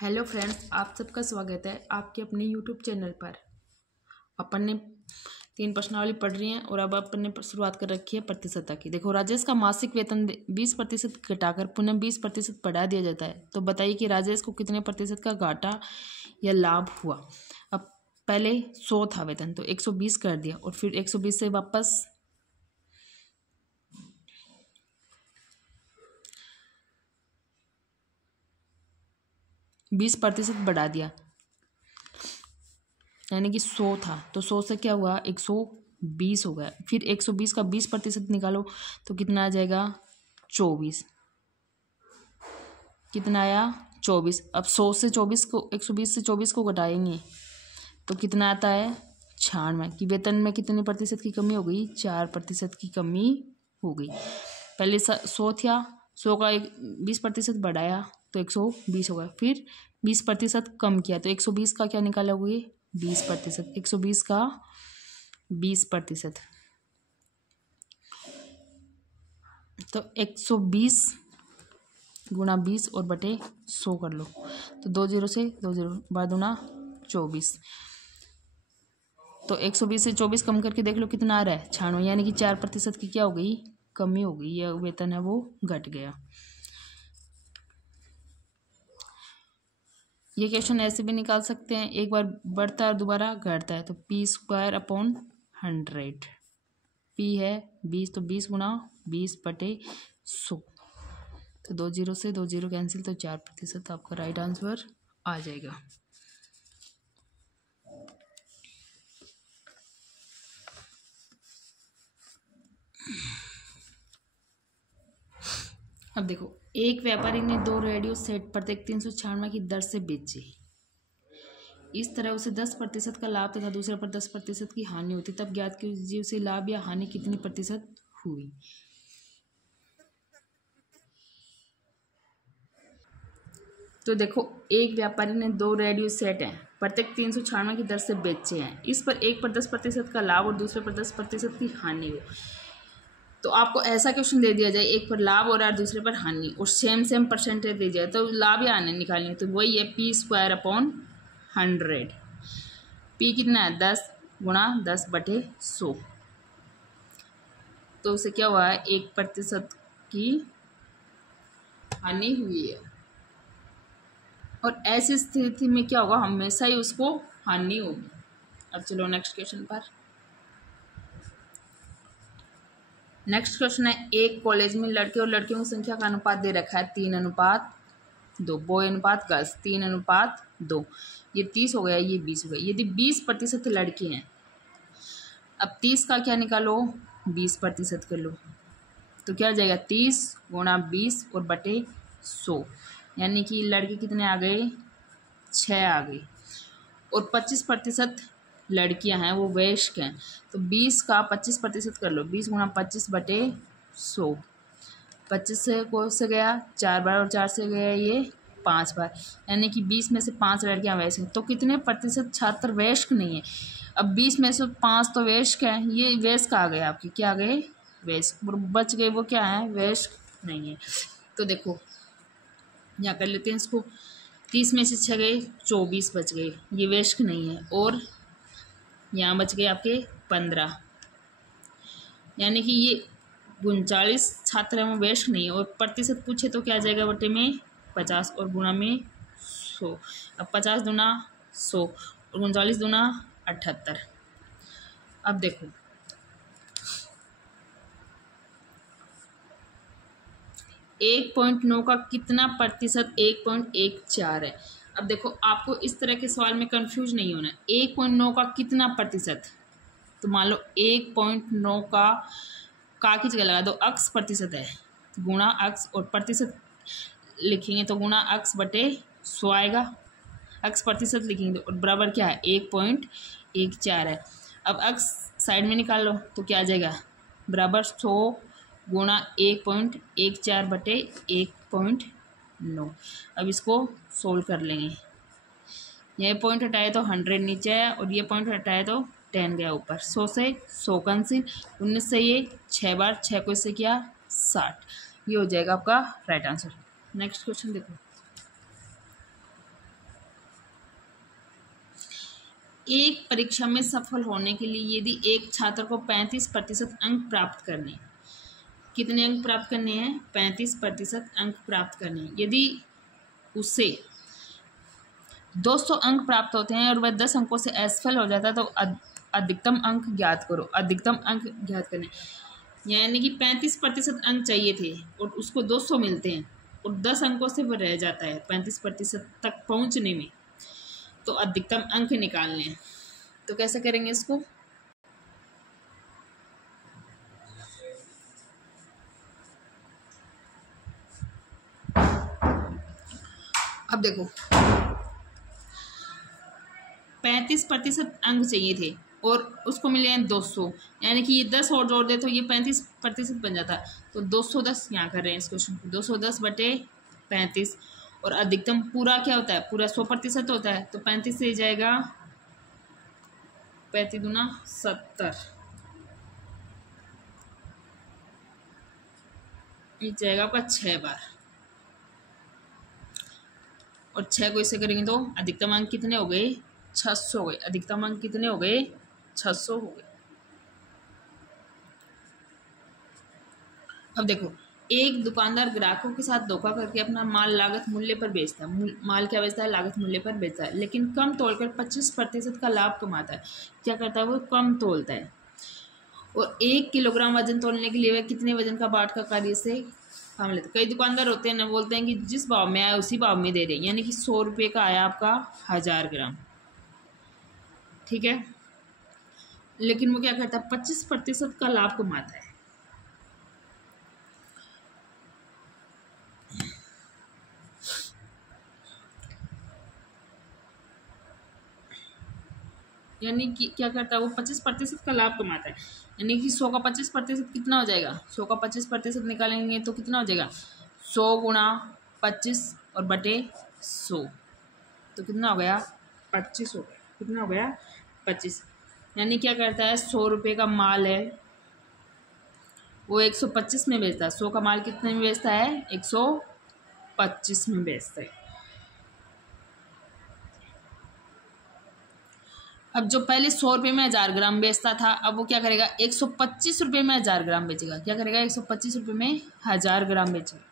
Hello friends, आप सबका स्वागत है आपके अपने यूट्यूब चैनल पर। अपन ने 3 प्रश्नावली पढ़ रही हैं और अब अपन ने शुरुआत कर रखी है प्रतिशतता की। देखो, राजेश का मासिक वेतन 20% घटाकर पुनः 20% बढ़ा दिया जाता है, तो बताइए कि राजेश को कितने प्रतिशत का घाटा या लाभ हुआ। अब पहले 100 था वेतन, तो 120 कर दिया और फिर 120 से वापस 20% बढ़ा दिया, यानी कि 100 था तो 100 से क्या हुआ 120 हो गया। फिर 120 का 20% निकालो तो कितना आ जाएगा 24। कितना आया 24। अब 100 से 24 को 120 से 24 को घटाएंगे तो कितना आता है 96। कि वेतन में कितने प्रतिशत की कमी हो गई 4% की कमी हो गई। पहले 100 था, 100 का 20% बढ़ाया तो 120 हो गया। फिर 20% कम किया तो 120 का क्या निकालोगे 20%। 120 का 20% तो 120 गुणा 20 और बटे 100 कर लो तो 2 0 से 2 0 बार दूना 24। तो 120 से 24 कम करके देख लो कितना आ रहा है 96, यानी कि 4% की क्या हो गई कमी हो गई। यह वेतन है वो घट गया। ये क्वेश्चन ऐसे भी निकाल सकते हैं, एक बार बढ़ता है और दोबारा घटता है तो p²/100। p है 20 तो 20 गुणा 20 बटे 100। तो 2 0 से 2 0 कैंसिल तो 4% आपका राइट आंसर आ जाएगा। अब देखो, एक व्यापारी ने 2 रेडियो सेट प्रत्येक 396 की दर से बेचे। इस तरह उसे 10% का लाभ तथा दूसरे पर 10% की हानि होती, तब ज्ञात कीजिए उसे लाभ या हानि कितनी प्रतिशत हुई। तो देखो, एक व्यापारी ने 2 रेडियो सेट हैं प्रत्येक 396 की दर से बेचे हैं। इस पर एक पर 10% का लाभ और दूसरे पर 10% की हानि हो। तो आपको ऐसा क्वेश्चन दे दिया जाए, एक पर लाभ और दूसरे पर हानि और सेम परसेंटेज दे जाए, तो लाभ या हानि निकालनी है तो वही है p²/100। p कितना है 10 गुणा 10 बटे 100। तो उसे क्या हुआ है 1% की हानि हुई है। और ऐसी स्थिति में क्या होगा हमेशा ही उसको हानि होगी। अब चलो नेक्स्ट क्वेश्चन पर। नेक्स्ट क्वेश्चन है, एक कॉलेज में लड़के और लड़कियों की संख्या का अनुपात दे रखा है 3:2, बॉय अनुपात गर्ल्स 3:2। ये 30 हो गया, ये 20 हो गया। यदि 20% लड़के हैं, अब 30 का क्या निकालो 20% कर लो तो क्या आ जाएगा 30 गुणा 20 और बटे 100, यानी कि लड़के कितने आ गए 6 आ गए। और 25% लड़कियां हैं वो वयस्क हैं, तो 20 का 25% कर लो 20 गुणा 25 बटे 100। 25 से गया 4 बार और 4 से गया ये 5 बार, यानी कि 20 में से 5 लड़कियां वयस्क हैं। तो कितने प्रतिशत छात्र वयस्क नहीं है। अब 20 में से 5 तो वयस्क हैं, ये वयस्क आ गए आपके, क्या आ गए वयस्क। बच गए वो क्या है वयस्क नहीं है। तो देखो यहाँ कर लेते हैं इसको, 30 में से 6 गए 24 बच गए, ये वयस्क नहीं है। और यहाँ बच गए आपके 15, यानी कि ये 39 छात्र हैं वयस्क नहीं है। और प्रतिशत पूछे तो क्या आ जाएगा बटे में 50 और गुणा में 100। अब 50 दूना 100 और 39 दूना 78। अब देखो 1.9 का कितना प्रतिशत 1.14 है। अब देखो आपको इस तरह के सवाल में कंफ्यूज नहीं होना है। 1.9 का कितना प्रतिशत, तो मान लो 1.9 का की जगह लगा दो अक्स प्रतिशत है, गुणा अक्स और प्रतिशत लिखेंगे तो गुणा अक्स बटे 100 आएगा। अक्स प्रतिशत लिखेंगे और बराबर क्या है 1.14 है। अब अक्स साइड में निकाल लो तो क्या आ जाएगा बराबर 100 गुणा 1.14 बटे 1.9। अब इसको सोल्व कर लेंगे। ये पॉइंट हटाए तो 100 नीचे है और ये पॉइंट हटाए तो 10 गया ऊपर। 100 से 100 कैंसिल, 19 से ये 6 बार, 6 को इससे किया 60। ये हो जाएगा आपका राइट आंसर। नेक्स्ट क्वेश्चन देखो, एक परीक्षा में सफल होने के लिए यदि एक छात्र को 35% अंक प्राप्त करने, कितने अंक प्राप्त करने हैं? 35% अंक प्राप्त करने। यदि उसे 200 अंक प्राप्त होते हैं और वह 10 अंकों से असफल हो जाता है तो अधिकतम अंक ज्ञात करो। अधिकतम अंक ज्ञात करने यानी कि 35% अंक चाहिए थे और उसको 200 मिलते हैं और 10 अंकों से वह रह जाता है 35% तक पहुंचने में, तो अधिकतम अंक निकालने हैं। तो कैसे करेंगे इसको? अब देखो 35% अंक चाहिए थे और उसको मिले हैं 200, यानी कि ये 10 और जोड़ दे तो ये 35% बन जाता है। तो 210 यहाँ कर रहे हैं इस क्वेश्चन को, 210 बटे 35 और अधिकतम पूरा क्या होता है? पूरा 100% होता है, तो 35 से जाएगा 35 दूना 70, ये जाएगा आपका 6 बार और 6 को इसे करेंगे तो अधिकतम अंक कितने हो गए? 600 हो गए। अधिकतम अंक कितने हो गए? 600 हो गए। अब देखो एक दुकानदार ग्राहकों के साथ धोखा करके अपना माल लागत मूल्य पर बेचता है। माल क्या बेचता है? लागत मूल्य पर बेचता है, लेकिन कम तोलकर 25% का लाभ कमाता है। क्या करता है? वो कम तोलता है और 1 किलोग्राम वजन तोलने के लिए वह कितने वजन का बाट का कार्य से काम लेते हैं। कई दुकानदार होते हैं ना, बोलते हैं कि जिस भाव में आया उसी भाव में दे रहे हैं, यानी कि 100 रुपये का आया आपका 1000 ग्राम, ठीक है, लेकिन वो क्या करता है? 25% का लाभ कमाता है। यानी कि क्या करता है? वो 25% का लाभ कमाता है, यानी कि 100 का 25% कितना हो जाएगा? 100 का 25% निकालेंगे तो कितना हो जाएगा? 100 गुणा 25 और बटे 100, तो कितना हो गया? 25 हो गया। कितना हो गया? 25। यानी क्या करता है? 100 रुपये का माल है वो 125 में बेचता है। 100 का माल कितने में बेचता है? 125 में बेचता है। अब जो पहले 100 रुपये में 1000 ग्राम बेचता था, अब वो क्या करेगा? 125 रुपये में 1000 ग्राम बेचेगा। क्या करेगा? 125 रुपये में 1000 ग्राम बेचेगा।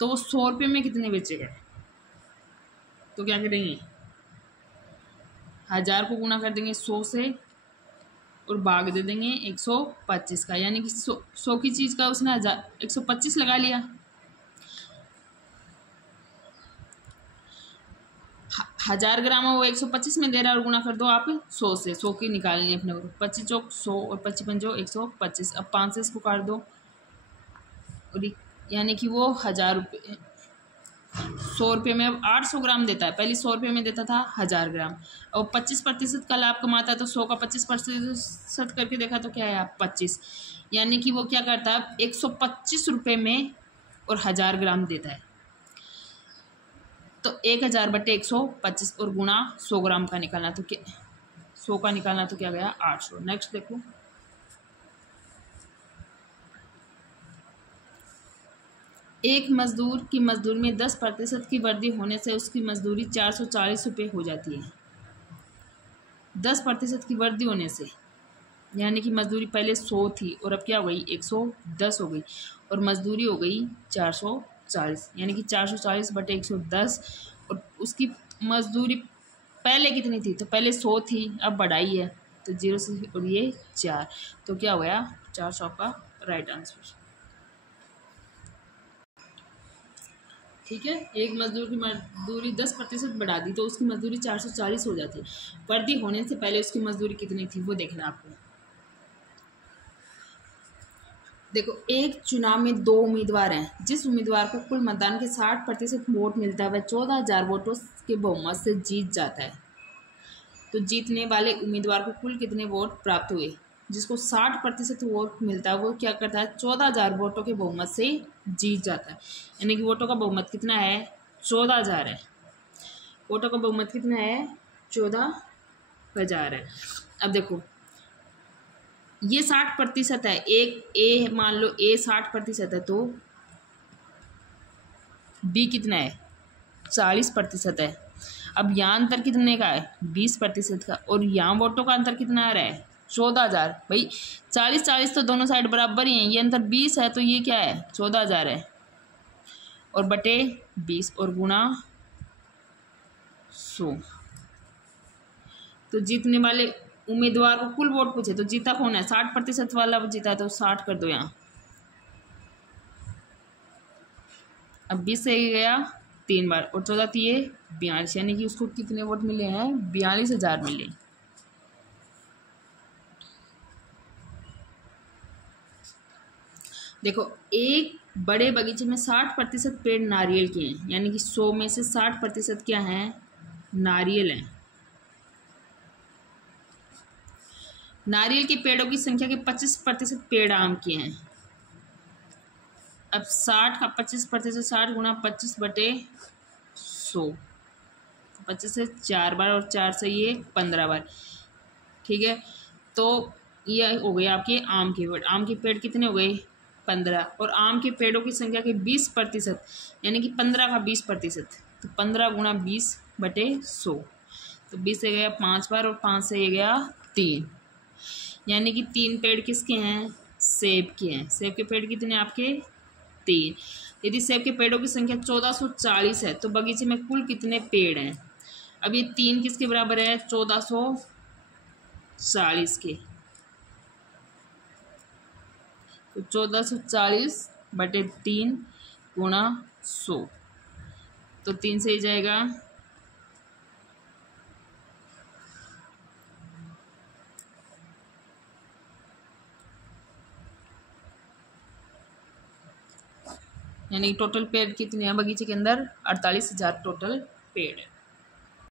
तो वो 100 रुपये में कितने बेचेगा? तो क्या करेंगे? 1000 को गुना कर देंगे 100 से और भाग दे देंगे 125 का, यानी कि 100 की चीज़ का उसने 125 लगा लिया। 1000 ग्राम है वो 125 में दे रहा है और गुना कर दो आप 100 से। 100 की निकालनी है अपने को। 25 चौक 100 और 25 पंजो 125। अब 5 से इसको काट दो और यानी कि वो 1000 रुपये 100 रुपये में अब 800 ग्राम देता है। पहले 100 रुपये में देता था 1000 ग्राम। और 25% का लाभ कमाता है, तो 100 का 25% करके देखा तो क्या है? आप 25, यानी कि वो क्या करता है? 125 रुपये में और 1000 ग्राम देता है। तो 1000 बटे 125 और गुणा 100 ग्राम का निकालना, तो क्या 100 का निकालना तो क्या गया? 800। नेक्स्ट देखो एक मजदूर की मजदूरी में 10% की वृद्धि होने से उसकी मजदूरी 440 रुपये हो जाती है। 10% की वृद्धि होने से, यानी कि मजदूरी पहले 100 थी और अब क्या हो गई? 110 हो गई और मजदूरी हो गई 440, यानी कि 440 बटे 110। और उसकी मजदूरी पहले कितनी थी? तो पहले 100 थी, अब बढ़ाई है तो 0 से और ये 4, तो क्या हो गया? 400 का राइट आंसर। ठीक है, एक मजदूर की मजदूरी 10% बढ़ा दी तो उसकी मजदूरी 440 हो जाती है। वृद्धि होने से पहले उसकी मजदूरी कितनी थी वो देखना आपको। देखो एक चुनाव में 2 उम्मीदवार हैं। जिस उम्मीदवार को कुल मतदान के 60% वोट मिलता है वह 14,000 वोटों के बहुमत से जीत जाता है। तो जीतने वाले उम्मीदवार को कुल कितने वोट प्राप्त हुए? जिसको 60% वोट मिलता है वो क्या करता है? 14,000 वोटों के बहुमत से जीत जाता है। यानी कि वोटों का बहुमत कितना है? 14,000 है। वोटों का बहुमत कितना है? 14,000 है। अब देखो ये 60% है। एक ए मान लो ए 60% है तो बी कितना है? 40% है। अब यहाँ अंतर कितने का है? 20% का। और यहाँ वोटों का अंतर कितना आ रहा है? 14,000। भाई 40-40 तो दोनों साइड बराबर ही हैं, ये अंतर 20 है तो ये क्या है? 14,000 है। और बटे 20 और गुणा 100। तो जीतने वाले उम्मीदवार को कुल वोट पूछे तो जीता कौन है? 60% वाला जीता है तो 60 कर दो यहाँ। अब 20 से गया 3 बार और 14 थी ये 42, यानी कि उसको कितने वोट मिले हैं? 42,000 मिले। देखो एक बड़े बगीचे में 60% पेड़ नारियल के हैं, यानी कि 100 में से 60% क्या हैं? नारियल हैं। नारियल के पेड़ों की संख्या के 25% पेड़ आम के हैं। अब 60 का 25%, 60 गुणा 25 बटे 100, 25 से 4 बार और 4 से ये 15 बार। ठीक है, तो ये हो गए आपके आम के पेड़। आम के पेड़ कितने हो गए? 15। और आम के पेड़ों की संख्या के 20%, यानी कि 15 का 20%, तो 15 गुणा 20 बटे 100। तो 20 से गया 5 बार और 5 से ये गया 3, यानी कि 3 पेड़ किसके हैं? सेब के हैं। सेब के पेड़ कितने आपके? 3। यदि सेब के पेड़ों की संख्या 1440 है तो बगीचे में कुल कितने पेड़ हैं? अब ये 3 किसके बराबर है? 1440 के। तो 1440 बटे 3 गुणा 100, तो 3 से ही जाएगा 'यानी टोटल पेड़ कितने हैं बगीचे के अंदर? 48,000 टोटल पेड़ है।